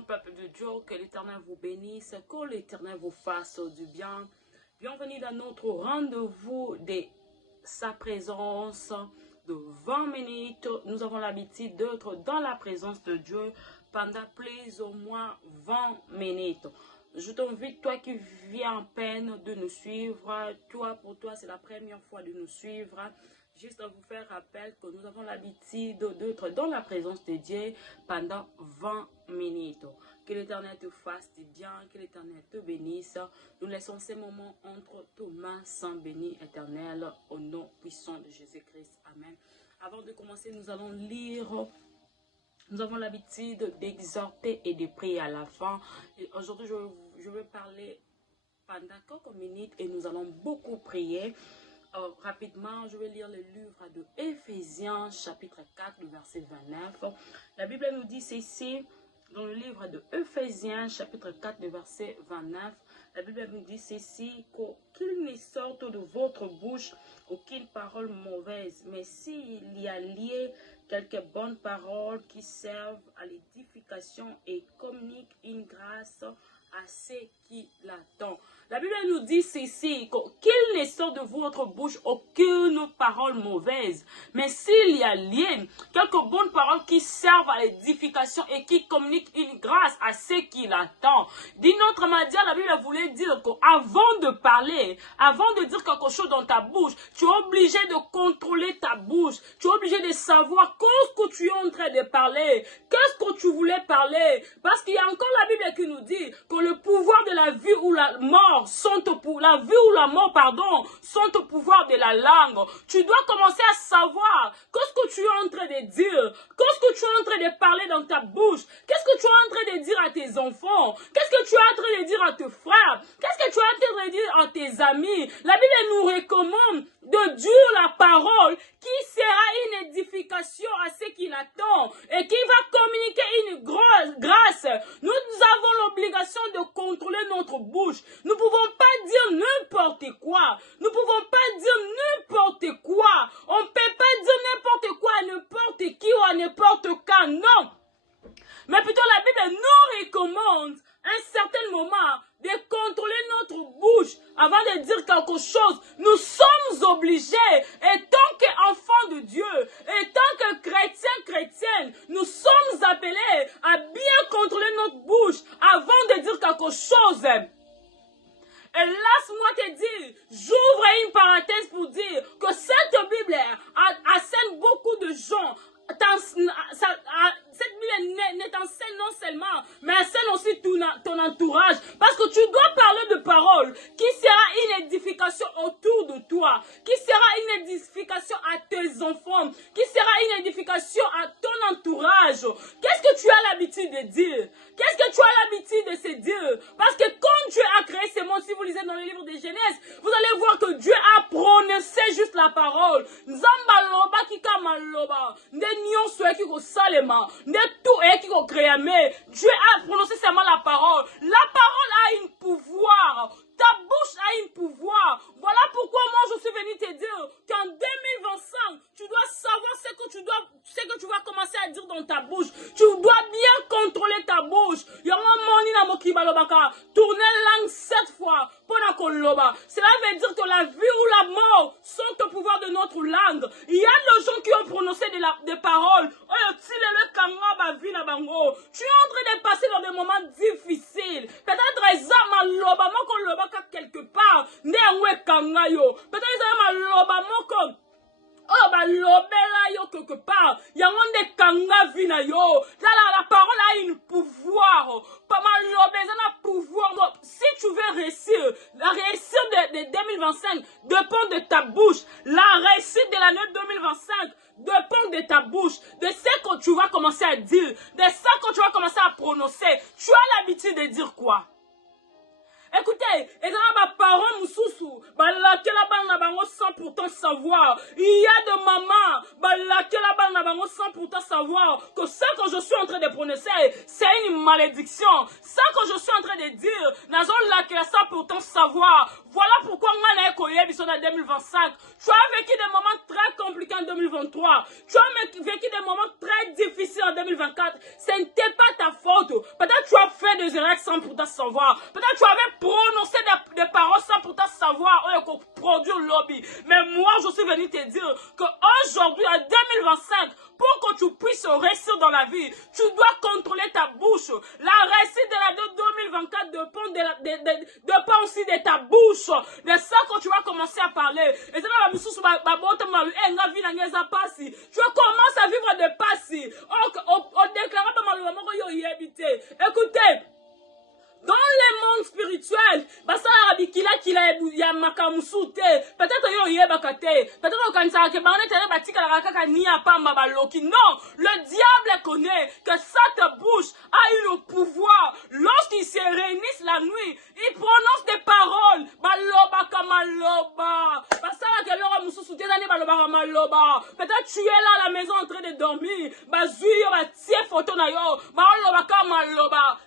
matin, peuple de Dieu, que l'Éternel vous bénisse, que l'Éternel vous fasse du bien. Bienvenue dans notre rendez-vous de sa présence de 20 minutes. Nous avons l'habitude d'être dans la présence de Dieu pendant plus ou moins 20 minutes. Je t'invite, toi qui viens en peine, de nous suivre. Pour toi, c'est la première fois de nous suivre. Juste à vous faire rappel que nous avons l'habitude d'être dans la présence de Dieu pendant 20 minutes. Que l'Éternel te fasse du bien, que l'Éternel te bénisse. Nous laissons ces moments entre tes mains, Saint béni éternel, au nom puissant de Jésus-Christ. Amen. Avant de commencer, nous allons lire. Nous avons l'habitude d'exhorter et de prier à la fin. Aujourd'hui, je vais parler pendant quelques minutes et nous allons beaucoup prier. Rapidement, je vais lire le livre de Éphésiens, chapitre 4, verset 29. La Bible nous dit ceci, dans le livre de Éphésiens, chapitre 4, verset 29. La Bible nous dit ceci, qu'il ne sorte de votre bouche aucune parole mauvaise, mais s'il y a lié quelques bonnes paroles qui servent à l'édification et communiquent une grâce à ceux qui l'attendent. La Bible nous dit ceci, qu'il ne sort de votre bouche aucune parole mauvaise, mais s'il y a lié quelques bonnes paroles qui servent à l'édification et qui communiquent une grâce à ceux qui l'attendent. D'une autre manière, la Bible voulait dire qu'avant de parler, avant de dire quelque chose dans ta bouche, tu es obligé de contrôler ta bouche, tu es obligé de savoir qu'est-ce que tu es en train de parler, qu'est-ce que tu voulais parler, parce qu'il y a encore la Bible qui nous dit que le pouvoir de la vie ou la mort sont au pouvoir de la langue. Tu dois commencer à savoir qu'est-ce que tu es en train de dire, qu'est-ce que tu es en train de parler dans ta bouche, qu'est-ce que tu es en train de dire à tes enfants, qu'est-ce que tu es en train de dire à tes frères, qu'est-ce que tu es en train de dire à tes amis. La Bible nous recommande de dire la parole qui sera une édification à ceux qui l'attendent et qui va communiquer une grâce. Nous avons l'obligation de contrôler notre bouche. Nous ne pouvons pas dire n'importe quoi. Nous ne pouvons pas dire n'importe quoi. On ne peut pas dire n'importe quoi à n'importe qui ou à n'importe quand. Non. Mais plutôt la Bible nous recommande à un certain moment de contrôler notre bouche avant de dire quelque chose. Nous sommes obligés, et tant qu'enfants de Dieu, et tant que chrétiens, nous sommes appelés à bien contrôler notre bouche avant de dire quelque chose. Et laisse-moi te dire, j'ouvre une parenthèse pour dire que cette Bible enseigne beaucoup de gens. Cette Bible n'enseigne non seulement, mais enseigne aussi ton entourage. Parce que tu dois parler de paroles qui sera une édification autour de toi, qui sera une édification à tes enfants, qui sera une édification à ton entourage. Qu'est-ce que tu as l'habitude de dire? Qu'est-ce que tu as l'habitude de se dire? Parce que quand Dieu a créé ce monde, si vous lisez dans le livre de Genèse, vous allez voir que Dieu a prononcé juste la parole. Nzambaloba kikamaloba. Dieu a prononcé seulement la parole. La parole a un pouvoir. Ta bouche a un pouvoir. Voilà pourquoi moi je suis venu te dire qu'en 2025, tu dois savoir ce que tu vas commencer à dire dans ta bouche. Tu dois bien contrôler ta bouche. Tourner langue 7 fois. Cela veut dire que la vie ou la mort sont au pouvoir de notre langue. Il y a des gens qui ont prononcé des paroles. Tu es en train de passer dans des moments difficiles. Peut-être quelque part. Peut-être quelque part. La parole a un pouvoir. Si tu veux réussir, la réussite de 2025 dépend de ta bouche. La réussite de l'année 2025 dépend de ta bouche, de ce que tu vas commencer à dire, de ce que tu vas commencer à prononcer. Tu as l'habitude de dire quoi? Écoutez, et dans ma parole, sans pourtant savoir. Il y a de mamans, sans pourtant savoir que ce que je suis en train de prononcer, c'est une malédiction. Ce que je suis en train de dire, sans pourtant savoir. Voilà pourquoi moi, en 2025, tu as vécu des moments très compliqués en 2023. Tu as vécu des moments très difficiles en 2024. Ce n'était pas ta faute. Peut-être tu direct sans pourtant savoir. Peut-être tu avais prononcé des paroles sans pourtant savoir. Oh, produire lobby. Mais moi, je suis venu te dire qu'aujourd'hui, en 2025, pour que tu puisses réussir dans la vie, tu dois contrôler ta bouche. La réussite de l'année 2024 dépend aussi de ta bouche. De ça que tu vas commencer à parler. Et c'est là tu commences à vivre des passes. On déclare pas malheureusement que y habité. Écoutez. Dans le monde spirituel, peut-être non, le diable connaît que cette bouche a eu le pouvoir. Lorsqu'ils se réunissent la nuit, ils prononcent des paroles. Peut-être tu es là à la maison en train de dormir.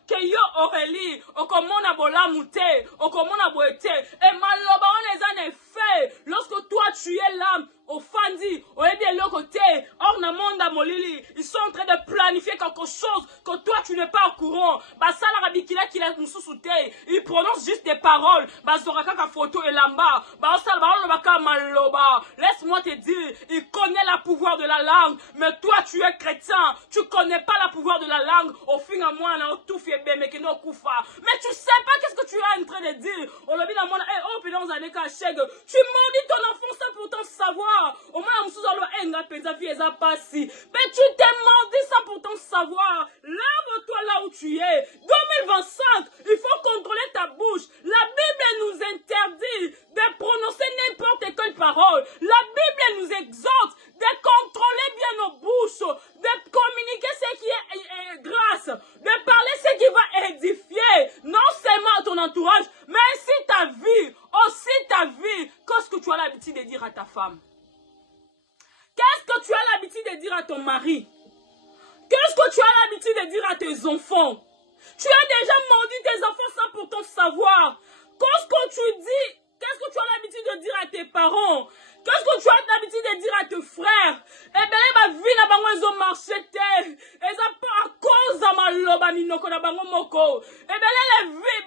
Que yo Aurélie, okomona bolamute, okomona boete, et maloba on les en effet, lorsque toi tu es là, au Fandi, au Edi de l'autre côté, Ornamonda Molili, ils sont en train de planifier quelque chose que toi tu n'es pas au courant. Basala Rabikila qui l'a moussouté, ils prononcent juste des paroles. Bazoraka ka photo et lamba, Basala Baka Maloba. Laisse-moi te dire, il connaît le pouvoir de la langue, mais toi tu es chrétien, tu connais pas le pouvoir de la langue. Au fin à moi, on a tout fait bien, mais que non koufa. Mais tu sais pas qu'est-ce que tu es en train de dire. On l'a vu dans mon tu maudis ton enfant sans pourtant savoir. Au moins, mais tu t'es maudit sans pourtant savoir. Lève-toi là où tu es. 2025, il faut contrôler ta bouche. La Bible nous interdit de prononcer n'importe quelle parole. La Bible nous exhorte de contrôler bien nos bouches, de communiquer ce qui est grâce, de parler ce qui va édifier non seulement à ton entourage, mais aussi ta vie. Qu'est-ce que tu as l'habitude de dire à ta femme? Qu'est-ce que tu as l'habitude de dire à ton mari? Qu'est-ce que tu as l'habitude de dire à tes enfants? Tu as déjà maudit tes enfants sans pourtant savoir. Qu'est-ce que tu dis? Qu'est-ce que tu as l'habitude de dire à tes parents? Qu'est-ce que tu as l'habitude de dire à tes frères? Eh bien, ma vie n'a pas ils ont marché. Et ça pas à cause de ma loba minoko na bango moko. Eh bien, la vie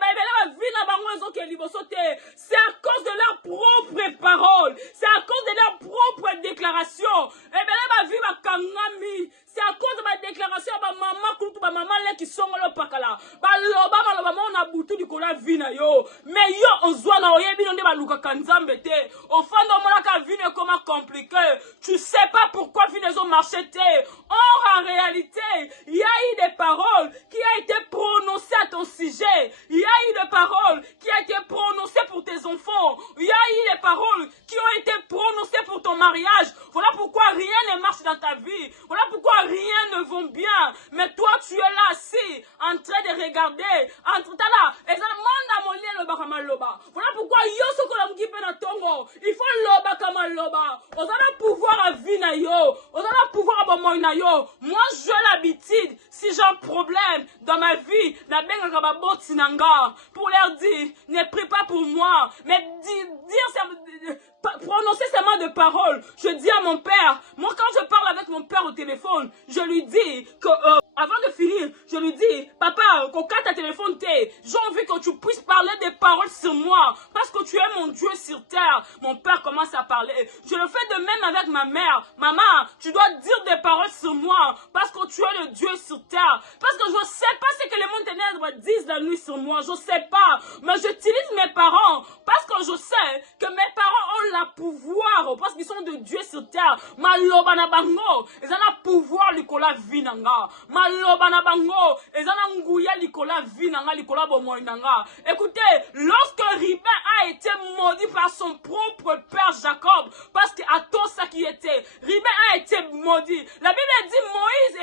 n'a pas ils ont qui est c'est à cause de leurs propres paroles. C'est à cause de leurs propres déclarations. Eh bien, ma vie va kangami. C'est à cause de ma déclaration à ma maman, ma maman qui sont là pakala. Loba on a boutu du kola vina yo. Mais yo ozwana oyebi nonde baluka kanzambe te. Au fond de mon ka vie est comment compliqué. Tu sais pas pourquoi vie ont marché te. Or en réalité, il y a eu des paroles qui ont été prononcées à ton sujet. Il y a eu des paroles qui ont été prononcées pour tes enfants. Il y a eu des paroles qui ont été prononcées pour ton mariage. Voilà pourquoi rien ne marche dans ta vie. Voilà pourquoi rien ne va bien. Mais toi, tu es là assis, en train de regarder. Voilà pourquoi il faut loba kama loba. On a le pouvoir à vina yo. On a le pouvoir à bamoina yo. Moi, j'ai l'habitude, si j'ai un problème dans ma vie, pour leur dire, ne prie pas pour moi, mais prononcer seulement de paroles. Je dis à mon père, moi quand je parle avec mon père au téléphone, je lui dis que avant de finir, je lui dis, papa, quand ta téléphone t'es, j'ai envie que tu puisses parler des paroles sur moi, parce que tu es mon Dieu sur terre. Mon père commence à parler. Je le fais de même avec ma mère. Maman, tu dois dire des paroles sur moi, parce que tu es le Dieu sur terre. Parce que je ne sais pas ce que les mondes ténèbres disent la nuit sur moi, je ne sais pas. Mais j'utilise mes parents, parce que je sais que mes parents ont le pouvoir, parce qu'ils sont de Dieu sur terre. Maloba na bango, ils ont le pouvoir likola vinanga. Maloba na bango, ils ont nguya likola vinanga, likola bomoinanga. Écoutez, lorsque Ribin a été maudit par son propre père Jacob, parce qu'à tout ça qui était, Ribin a été maudit. La Bible dit Moïse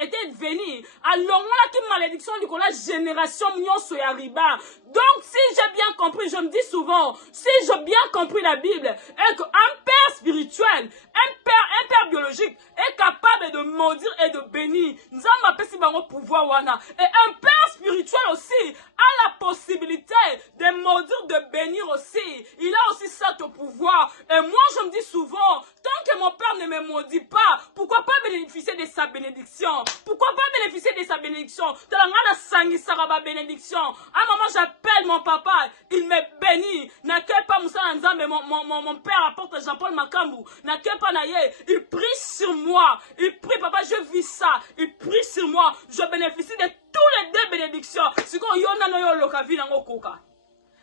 était venu. Alors là qui malédiction likola génération mignon sur Ribin. Donc si j'ai bien compris, je me dis souvent, si j'ai bien compris la Bible, est qu'un père spirituel, un père biologique est capable de maudire et de bénir. Nous avons appelé ce pouvoir wana. Et un père spirituel aussi a la possibilité de maudire, de bénir aussi. Il a aussi ça au pouvoir. Et moi je me dis souvent, tant que mon père ne me maudit pas, pourquoi pas bénéficier de sa bénédiction? Pourquoi pas bénéficier de sa bénédiction? bénédiction. Talangana sangi saraba bénédiction. À un moment, j'appelle mon papa. Il me bénit. N'accueille pas Moussa Nzambe, mon père apporte Jean-Paul Makambu. N'accueille pas Naye. Il prie sur moi. Il prie, papa, je vis ça. Il prie sur moi. Je bénéficie de tous les deux bénédictions. C'est qu'on yona no yo lokavi nango koka.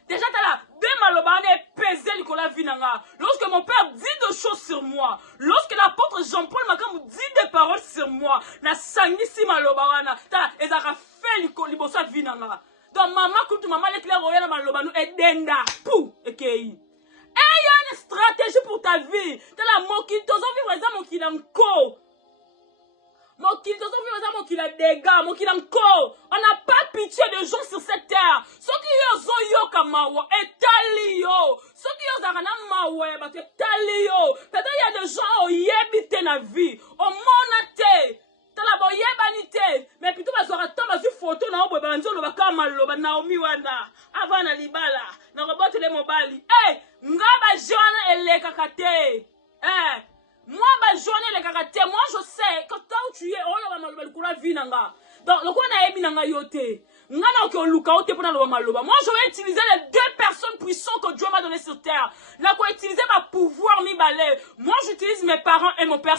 Déjà, t'as là, deux malobane pesé Nicolas Vinanga. Lorsque mon père dit des choses sur moi, lorsque l'apôtre Jean-Paul Makambu dit des paroles sur moi, na sangisi malobana, t'as là, et ça a fait Libosa Vinanga. Donc, maman, quand tu maman l'éclair royal malobanu, et denda, pou, et kei. Et il y a une stratégie pour ta vie. T'as là, mon qui, t'as envie de voir mon qui n'enco. Mon qui a dégâts, mon qui encore. On n'a pas pitié de gens sur cette terre. Ceux qui ont yo kamawa et talio. Ceux qui ont zangana mawa et talio. Peut-être il y a des gens qui yebite na vie. Au monate. Tala bo yebanite. Mais plutôt bazora tamba sur photo na obo banzo lo bakama lo ba Naomi wana. Avant na libala. Na robote le mobali. Eh, ngaba jona eleka kate. Eh. Moi, ma journée, les caractères, moi, je sais que quand tu es, on va mal le vie nanga. Donc, le quoi n'a émis nanga yote. Ngana ko luka ote pour le maloba. Moi, je vais utiliser les deux personnes puissantes que Dieu m'a donné sur terre. N'a quoi utiliser ma pouvoir, mi balai. Moi, j'utilise mes parents et mon père,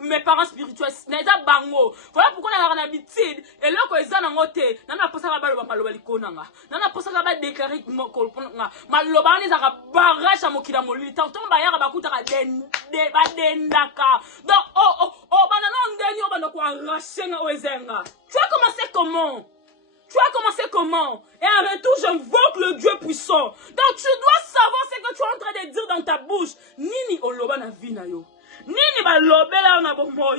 mes parents spirituels. Neza bango. Voilà pourquoi on a une habitude. Et là, quand ils ont un côté, nana posa la baloba maloba likonanga. Nana posa la baloba déclaré maloba on a barrage à mokila molita. Tant bayara bakuta dendaka. Donc banana ndeni obana ko arracher oezenga. Tu as commencé comment? Tu as commencé comment? Et en retour, j'invoque le Dieu puissant. Donc tu dois savoir ce que tu es en train de dire dans ta bouche. Nini oloba na vina yo. Nini balobela na bomoi.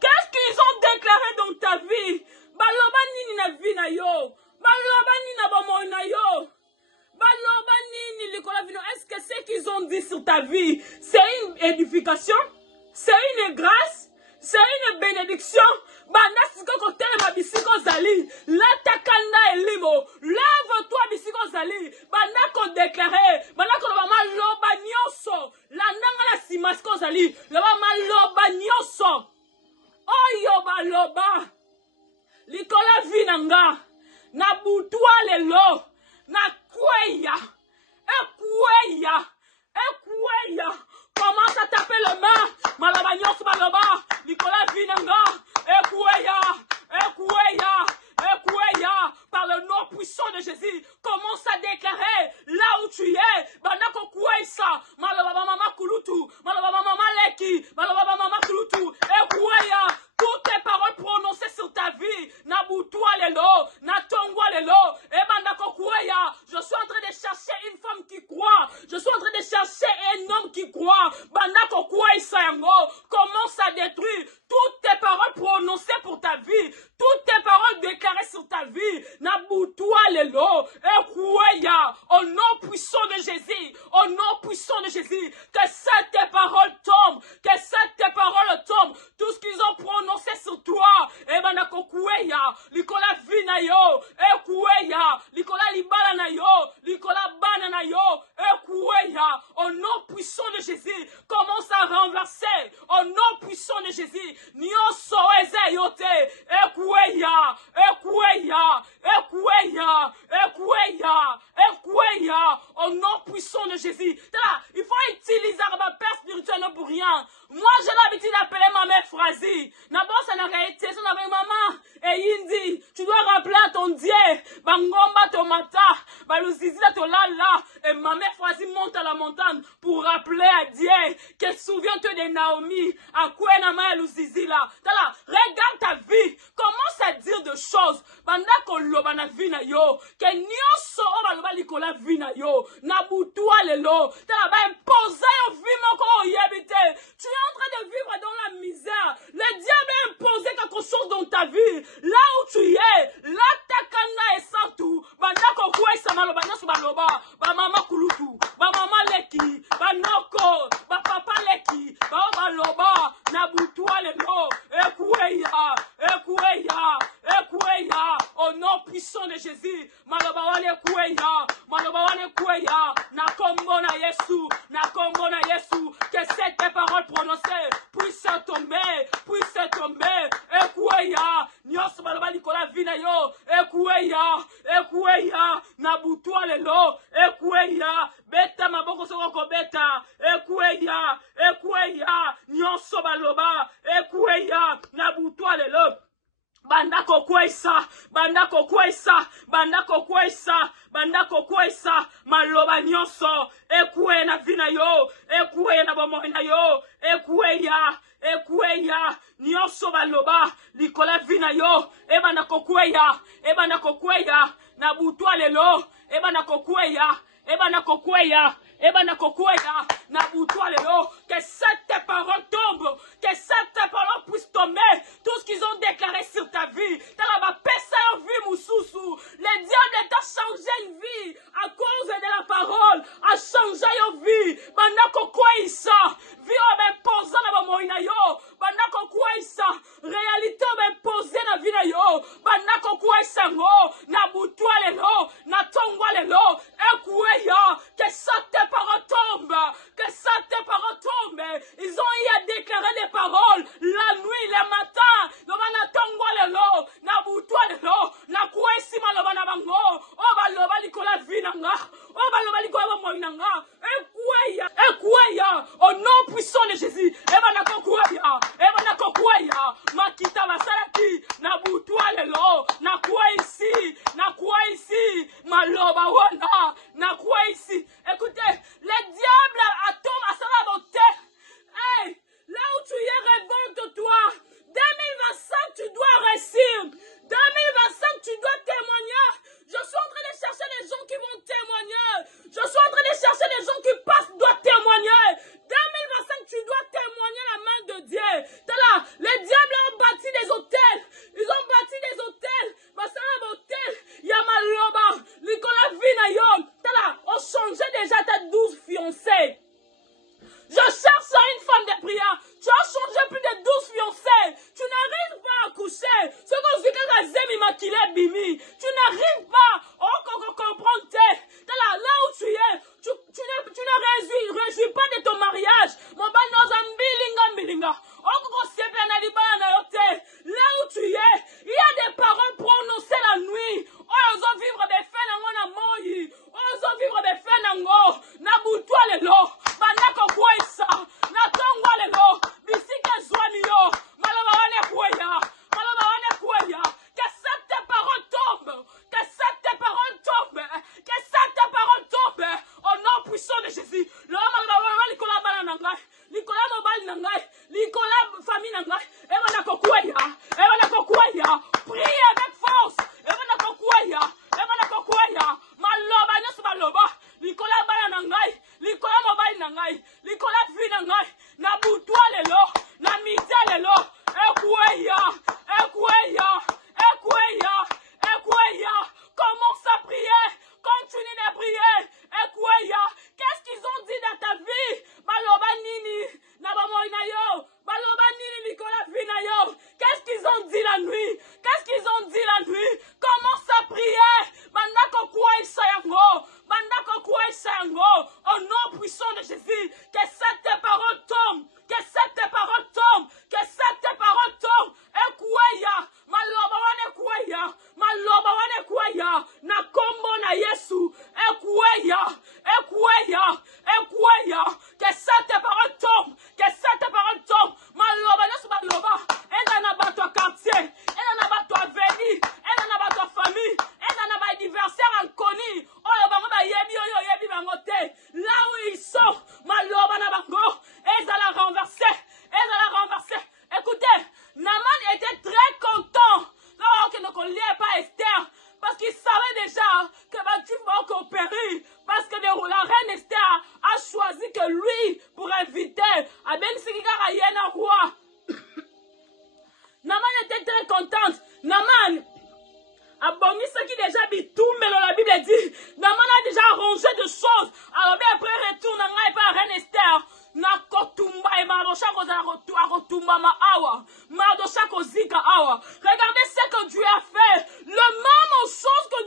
Qu'est-ce qu'ils ont déclaré dans ta vie? Baloba nini na vina yo. Baloba nini na bomoi na yo. Baloba nini likola vino. Est-ce que ce qu'ils ont dit sur ta vie, c'est une édification? C'est une grâce? C'est une bénédiction? Banda siko kotele ma bisiko zali. La takanda elimo. Lève-toi bisiko zali. Banda ko déclaré. Banda ko mama loba nyonso. La nanga la simasko zali. Loba ma loba nyonso. Oyo ba loba. Likola vinanga. Na butwa lelo. Na kweya. Ekweya. Ekweya. Commence à taper le main. Maloba nyonso maloba. Nicolas Vinanga. Ekweya. Ekweya. Ekweya. Par le nom puissant de Jésus. Commence à déclarer là où tu es. Banako kweisa. Maloba mama kulutu. Maloba mama leki. Maloba mama kulutu. Ekweya. Toutes tes paroles prononcées sur ta vie. Nabutwa lelo. Natongwa lelo. Ebandako kweya. Je suis en train de chercher une femme qui croit. Je suis en train de chercher un homme qui croit. Bandako kweisa yango. Commence à détruire toutes tes paroles prononcées pour ta vie. Toutes tes paroles déclarées sur ta vie. Nabutwa lelo. Ekweya. Au nom puissant de Jésus. Au nom puissant de Jésus. Que cette parole tombe. Que cette parole tombe. Tout ce qu'ils ont prononcé sur toi. Ebandako kweya. Likola vina yo. Ekweya. Likola libala na yo. Likola bana na yo. Ekweya. Au nom puissant de Jésus. Commence à renverser. Au nom puissant de Jésus. Nyonso eze yote. Ekweya. Ekweya. Ekweya. Ekweya. Ekweya. Au nom puissant de Jésus. Là, il faut utiliser ma père spirituel pour rien. Moi, j'ai l'habitude d'appeler ma mère Frazi. D'abord, ça n'a rien été. Ça n'a rien, maman. Et Yindi, tu dois rappeler à ton Dieu. Bangomba tomata. Baluzizila tolala. Et ma mère Frazi monte à la montagne pour rappeler à Dieu. Que souviens-toi de Naomi. À quoi nama Luzizila. Regarde ta vie. Commence à dire des choses. Bandako loba na vina yo. Que nyonso oba loba likola vina yo. Nabutua lelo. Ba imposer au vie moko yebite. Tu es en train de vivre dans la misère. Le diable a imposé quelque chose dans ta vie. Là où tu es, là takana et santu. Bandako kwe samaloba nyasu baloba. Ba mama kulutu. Ba mama leki. Ba noko. Ba papa leki. Ba baloba. Nabutua lelo. Ekweya. Ekweya. Ekweya. Au nom puissant puissant de Jésus. Maloba wane kueya. Maloba wane kueya. Na kombo na Yesu. Na kombo na Yesu. Que cette parole prononcée puisse tomber. Puisse tomber. Ekueya. Nyos maloba likola vina yo. Ekueya. Ekueya. Na butua lelo. Ekueya. Beta maboko soko beta. Ekueya. Ekueya. Nyonso baloba. Ekueya. Na butua lelo. Bandako kwesa, bandako kwesa, bandako kwesa, bandako kwesa, maloba nyonso, ekwe na vina yo, ekwe na bomo na yo, ekwe ya, nyonso baloba, likola vina yo, ebandako kweya, na butwa lelo, ebandako kweya, na butwa lelo, que cette parole tombe, que cette parole puisse tomber, tout ce qu'ils ont déclaré sur ta vie, le diable t'a changé une vie, à cause de la parole, a changé une vie, bandako kweisa, vie imposée na bamoina yo, bandako kweisa, réalité imposée na vie na yo, bandako kweisa ngo, na butwa lelo, na tongwa lelo, ekweya, que cette parole tombe, que cette parole tombe. Ils ont eu à déclarer des paroles la nuit, le matin. Na tongwa lelo, na butwa lelo, na kwesi maloba na bango. O baloba likola vinanga, o baloba likola moinanga. Ekweya, au nom puissant de Jésus. Eba na kokweya, makita masalaki, na butwa lelo, na kwesi, maloba wana, na kwesi. Écoutez, le diable attend à sa volonté. Hey, là où tu es, révolte-toi. 2025, tu dois réussir. 2025, tu dois témoigner. Je suis en train de chercher les gens qui vont témoigner. Je suis en train de chercher les gens qui passent, doivent témoigner. 2025, tu dois témoigner la main de Dieu. T'as là, les diables ont bâti des hôtels. Ils ont bâti des hôtels. Masala hôtel, Yamaloba, Nicolas Vinayon. T'as là, on changeait déjà ta 12 fiancée. Je cherche une femme de prière. Tu as changé plus de 12 fiancés. Tu n'arrives pas à coucher. Ce que je dis que immaculé Bimi. Tu n'arrives pas à comprendre. Là où tu es, tu ne réjouis pas de ton mariage. Mon bal nos ambilinga. Là où tu es, il y a des paroles prononcées la nuit. Ils ont vivre des faits dans mon amour. Ils ont vivre des faits dans mon Nabutua lelo. Banako kwesa. Natongwa lelo. Bisika zwanio. Malawane kweya. Que cette parole tombe. Que cette parole tombe. Que cette parole tombe. Au nom puissant de Jésus. L'homme Nicolas Balanangai. Nicolas Mobile Nangai. Nicolas famille Nangai. Emanako kweya. Priez avec force. Emanako kweya. Maloba. Nicolas Balanangai. Nicolas Mobile Nangai. Nicolas Vinangai. Nabutwa lelo. Namita lelo. Ekweya. Commence à prier. Continue de prier. Ekweya. Qu'est-ce qu'ils ont dit dans ta vie? Baloba nini. Nabamoina yo. Baloba nini Nicolas Vinayo. Qu'est-ce qu'ils ont dit la nuit? Commence à prier. Bandako kwesa yango. Au nom puissant de Jésus. Que cette parole tombe. Ekweya. Maloba wane kweya. Na kombo na Yesu. Ekweya. Que cette parole tombe. Maloba. Elle n'a pas ton quartier. Elle n'a pas ton avenir. Elle n'a pas ta famille. Elle n'a pas d'anniversaire inconnu. Là où ils sont, Maloba na bango. Elle a renversé. Écoutez, Naman était très content. Non, que ne liait pas Esther. Parce qu'il savait déjà que tu vas coopérer. Parce que la reine Esther a choisi que lui, pour inviter à Ben Sikikara Yena roi. Naman était très contente. Naman a bongi ce qui déjà bitou, mais la Bible dit, Naman a déjà arrangé de choses. Alors bien après retourne à la reine Esther. Na kotumba et Mardosha kotumba ma awa. Mardosha kozika awa. Regardez ce que Dieu a fait. Le même chose que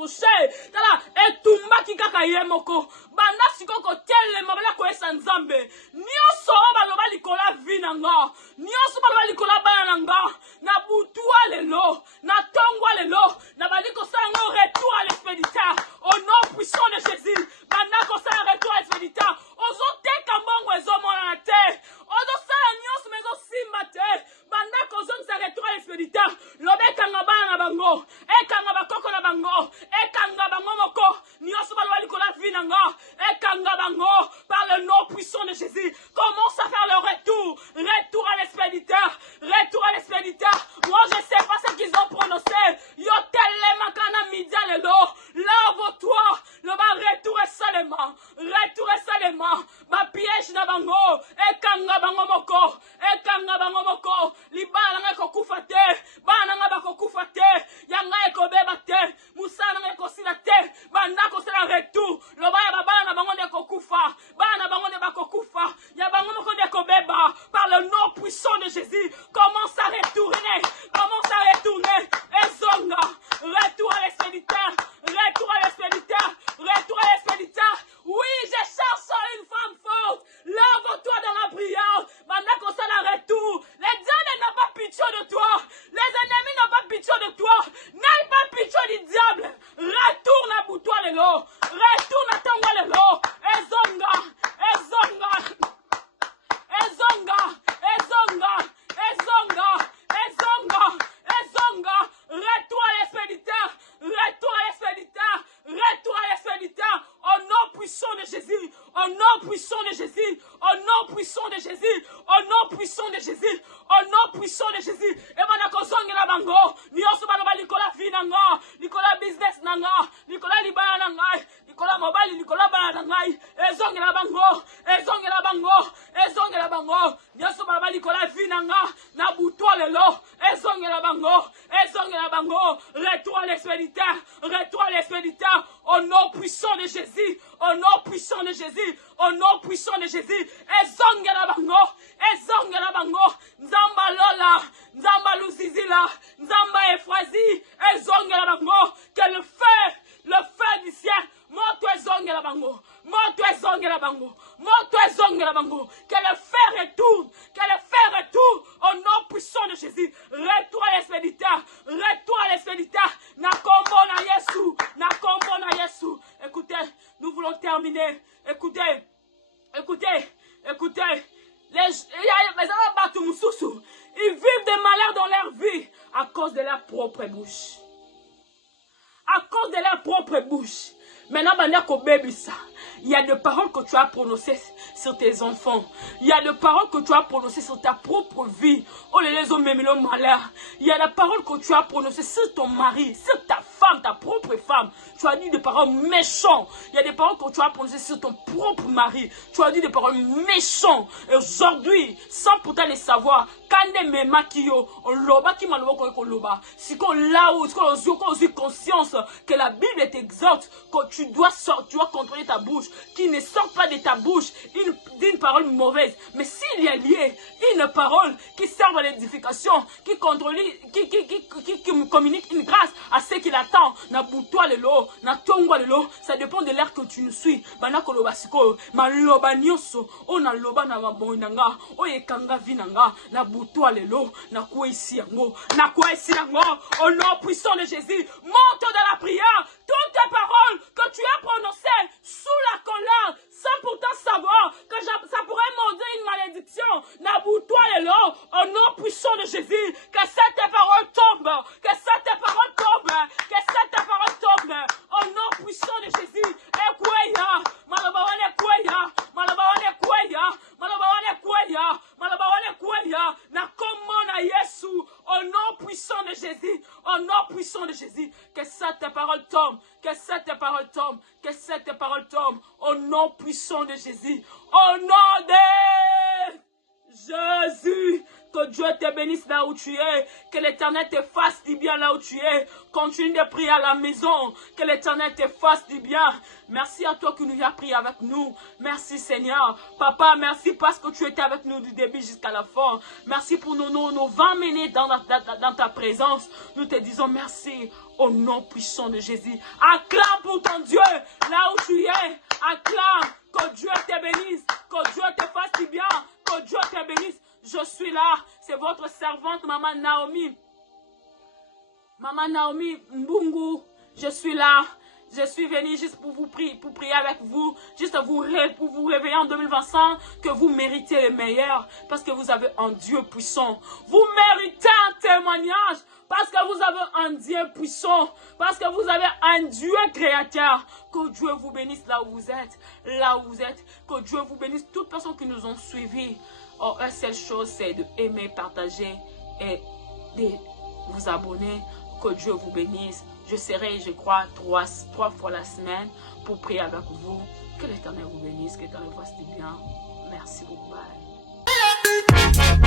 touché. Tala etumbaki kaka ye moko. Banda sikoko telema bala koyesa nzambe. Nyonso baloba likola vinanga. Nyonso baloba likola bananga. Na butua lelo, na tongwa lelo, na baliko sango retour à l'expéditeur. Au nom puissant de Jésus. Banda ko sa retour à l'expéditeur. Ozo teka mbongo ezomona na te. Ozo sala nyonso mezo simba te. Banda ko zon sa retour à l'expéditeur. Lobeka ngabana na bango. Ekanga bakoko na bango. Ekanga bango moko. Nyonso baloba likola vinanga. Ekanga bango par le nom puissant de Jésus. Commence à faire le retour. Retour à l'expéditeur. Retour à l'expéditeur. Moi je sais pas ce qu'ils ont prononcé. Yo telema kana media lelo. Lave-toi. Le bas retour est seulement. Retour est seulement. Ma piège na bango. Ekanga bango moko. Ekanga bango moko. Libana nga kokufa te. Bana nga bakokufa te. Yanga ekobeba te. Musana nga ekosila te. Banda kosila retour. Le bas ya babana na bango ne kokufa. Bana bango ne bakokufa. Ya bango moko ne kobeba. Par le nom puissant de Jésus. Commence à retourner. Commence à retourner. Ezonga. Retour à l'expéditeur. Retour à l'expéditeur. Retour à l'expéditeur. Oui, je cherche une femme forte. Lève-toi dans la prière. Maintenant qu'on s'en a retour. Les diables n'ont pas pitié de toi. Les ennemis n'ont pas pitié de toi. N'aie pas pitié du diable. Retourne à bout toi les lots. Retourne à ton les lots. Ezonga. Ezonga. Ezonga. Ezonga. Ezonga. Ezonga. Ezonga. Retour à l'expéditeur. Retour à l'expéditeur. Retour à l'expéditeur. Au nom puissant de Jésus. Au nom puissant de Jésus. Au nom puissant de Jésus. Au nom puissant de Jésus. Au nom puissant de Jésus. Et mon akosongi la bango. Nyoso baloba likola fi nanga. Likola business nanga. Likola libaya nanga. Likola mobile. Likola baya nanga. Ezongi la bango. Ezongi la bango. Ezongi la bango. Nyoso baloba likola fi nanga. Na buto lelo. Ezongi la bango. Ezongi la bango. Retour à l'expéditeur. Retour à l'expéditeur. Au nom puissant de Jésus. Au nom puissant de Jésus. Au nom puissant de Jésus. Ezongi la bango. Ezongi la bango. Nzamba lola. Nzamba lusizila. Nzamba efrazi. Ezongi la bango. Que le feu du ciel. Monte ezongi la bango. Monte ezongi la bango. Monte ezongi la bango. Que le feu retourne. Que le feu retourne. Au nom puissant de Jésus. Retour à l'expéditeur. Retour à l'expéditeur. Na kombo na Yesu. Na kombo na Yesu. Écoutez, nous voulons terminer. Écoutez. Écoutez. Écoutez. Les ils vivent des malheurs dans leur vie à cause de leur propre bouche. À cause de leur propre bouche. Maintenant, il y a des paroles que tu as prononcées sur tes enfants. Il y a des paroles que tu as prononcées sur ta propre vie. Oh les hommes, mais le malheur. Il y a des paroles que tu as prononcées sur ton mari, sur ta femme, ta propre femme. Tu as dit des paroles méchantes. Il y a des paroles que tu as prononcées sur ton propre mari. Tu as dit des paroles méchantes. Et aujourd'hui, sans pourtant les savoir, quand mes maquillots, on loba qui m'a loba, si qu'on là où, si qu'on a conscience que la Bible t'exhorte, que tu dois contrôler ta bouche, qu'il ne sort pas de ta bouche d'une parole mauvaise. Mais s'il y a lié une parole qui sert à l'édification, qui contrôle, qui communique une grâce à ceux qui l'attendent, na boutoua le lo, na tongwa le lo, ça dépend de l'air que tu nous suis. Bana koloba siko, ma loba nyoso, o na loba na mabonanga, o yekanga vinanga, na boutoua le lo, na kwa isi yango, au nom puissant de Jésus, monte dans la prière, toutes tes paroles que tu as prononcées sous la colère, sans pourtant savoir que ça pourrait monter une malédiction. Naboutoua le lo, au nom puissant de Jésus, que cette parole tombe, que cette parole tombe, que cette parole tombe, au nom puissant de Jésus. Ekweya, malabawane kweya, malabawane kweya, malabawane kweya, malabawane kweya, na komona Yesu, au nom puissant de Jésus, au nom puissant de Jésus, que cette parole tombe, que cette parole tombe, que cette parole tombe, au nom puissant de Jésus, au nom de Jésus, Que Dieu te bénisse là où tu es. Que l'Éternel te fasse du bien là où tu es. Continue de prier à la maison. Que l'Éternel te fasse du bien. Merci à toi qui nous as prié avec nous. Merci Seigneur. Papa, merci parce que tu étais avec nous du début jusqu'à la fin. Merci pour nos 20 minutes dans ta présence. Nous te disons merci au nom puissant de Jésus. Acclame pour ton Dieu là où tu es. Acclame. Que Dieu te bénisse. Que Dieu te fasse du bien. Que Dieu te bénisse. Je suis là. C'est votre servante, Maman Naomi. Maman Naomi Mbungu. Je suis là. Je suis venue juste pour vous prier, pour prier avec vous. Juste pour vous réveiller en 2025 que vous méritez le meilleur. Parce que vous avez un Dieu puissant. Vous méritez un témoignage. Parce que vous avez un Dieu puissant. Parce que vous avez un Dieu créateur. Que Dieu vous bénisse là où vous êtes. Là où vous êtes. Que Dieu vous bénisse toutes les personnes qui nous ont suivis. Oh, une seule chose, c'est de aimer, partager et de vous abonner. Que Dieu vous bénisse. Je serai, je crois, trois fois la semaine pour prier avec vous. Que l'Éternel vous bénisse, que l'Éternel vous fasse du bien. Merci beaucoup. Bye.